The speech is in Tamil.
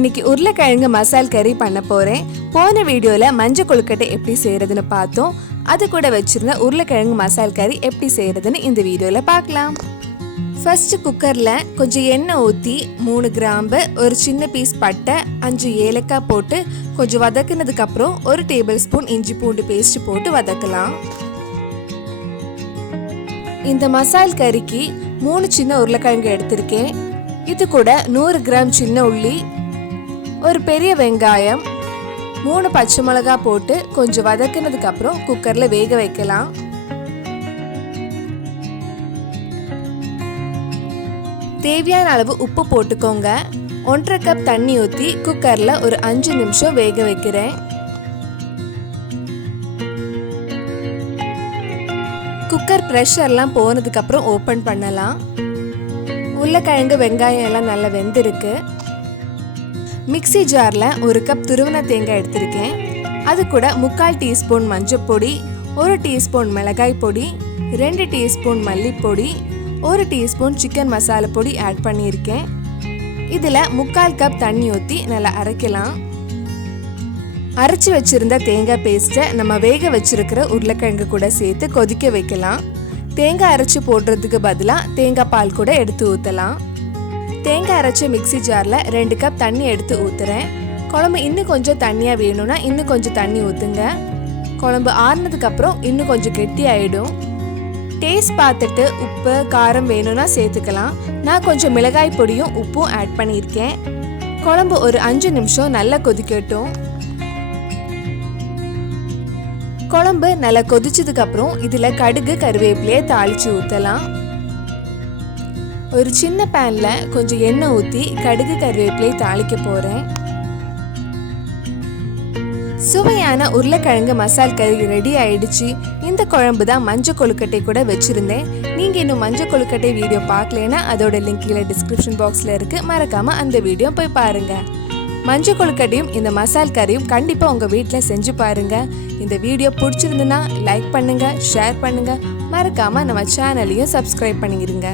இன்னைக்கு உருளைக்கிழங்கு மசால் கறி பண்ண போகிறேன். போன வீடியோவில் மஞ்சள் கொழுக்கட்டை எப்படி செய்கிறதுன்னு பார்த்தோம். அது கூட வச்சுருந்த உருளைக்கிழங்கு மசால் கறி எப்படி செய்கிறதுன்னு இந்த வீடியோவில் பார்க்கலாம். ஃபர்ஸ்ட் குக்கரில் கொஞ்சம் எண்ணெய் ஊற்றி 3 கிராம்பு, ஒரு சின்ன பீஸ் பட்டை, 5 ஏலக்காய் போட்டு கொஞ்சம் வதக்குனதுக்கப்புறம் 1 டேபிள் ஸ்பூன் இஞ்சி பூண்டு பேஸ்ட் போட்டு வதக்கலாம். இந்த மசால் கறிக்கு 3 சின்ன உருளைக்கிழங்கு எடுத்திருக்கேன். இது கூட 100 கிராம் சின்ன உள்ளி, ஒரு பெரிய வெங்காயம், 3 பச்சை மிளகா போட்டு கொஞ்சம் வதக்குனதுக்கு அப்புறம் குக்கர்ல வேக வைக்கலாம். தேவையான அளவு உப்பு போட்டுக்கோங்க. 1.5 கப் தண்ணி ஊற்றி குக்கர்ல ஒரு 5 நிமிஷம் வேக வைக்கிறேன். குக்கர் ப்ரெஷர்லாம் போனதுக்கு அப்புறம் ஓப்பன் பண்ணலாம். உருளைக்கிழங்கு வெங்காயம் எல்லாம் நல்லா வெந்திருக்கு. மிக்ஸி ஜாரில் 1 கப் துருவின தேங்காய் எடுத்திருக்கேன். அது கூட 3/4 டீஸ்பூன் மஞ்சள் பொடி, 1 டீஸ்பூன் மிளகாய் பொடி, 2 டீஸ்பூன் மல்லிப்பொடி, 1 டீஸ்பூன் சிக்கன் மசாலா பொடி ஆட் பண்ணியிருக்கேன். இதில் 3/4 கப் தண்ணி ஊற்றி நல்லா அரைக்கலாம். அரைச்சி வச்சிருந்த தேங்காய் பேஸ்ட்டை நம்ம வேக வச்சிருக்கிற உருளைக்கிழங்கு கூட சேர்த்து கொதிக்க வைக்கலாம். தேங்காய் அரைச்சி போடுறதுக்கு பதிலாக தேங்காய் பால் கூட எடுத்து ஊற்றலாம். தேங்காய் அரைச்ச மிக்ஸி ஜாரில் 2 கப் தண்ணி எடுத்து ஊற்றுறேன். குழம்பு இன்னும் கொஞ்சம் தண்ணியாக வேணும்னா இன்னும் கொஞ்சம் தண்ணி ஊற்றுங்க. குழம்பு ஆறுனதுக்கப்புறம் இன்னும் கொஞ்சம் கெட்டி ஆகிடும். டேஸ்ட் பார்த்துட்டு உப்பு காரம் வேணும்னா சேர்த்துக்கலாம். நான் கொஞ்சம் மிளகாய் பொடியும் உப்பும் ஆட் பண்ணியிருக்கேன். குழம்பு ஒரு 5 நிமிஷம் நல்லா கொதிக்கட்டும். குழம்பு நல்லா கொதிச்சதுக்கு அப்புறம் இதில் கடுகு கருவேப்பிலையை தாளித்து ஊற்றலாம். ஒரு சின்ன பேனில் கொஞ்சம் எண்ணெய் ஊற்றி கடுகு கருவேப்பிலையை தாளிக்க போகிறேன். சுவையான உருளைக்கிழங்கு மசால் கறி ரெடி ஆயிடுச்சு. இந்த குழம்பு தான் மஞ்சள் கொழுக்கட்டை கூட வச்சுருந்தேன். நீங்கள் இன்னும் மஞ்சள் கொழுக்கட்டை வீடியோ பார்க்கலன்னா அதோட லிங்க் கீழே டிஸ்கிரிப்ஷன் பாக்ஸில் இருக்குது. மறக்காமல் அந்த வீடியோ போய் பாருங்கள். மஞ்சள் கொழுக்கட்டையும் இந்த மசால் கறியும் கண்டிப்பாக உங்கள் வீட்டில் செஞ்சு பாருங்கள். இந்த வீடியோ பிடிச்சிருந்துன்னா லைக் பண்ணுங்கள், ஷேர் பண்ணுங்கள். மறக்காமல் நம்ம சேனலையும் சப்ஸ்கிரைப் பண்ணிடுங்க.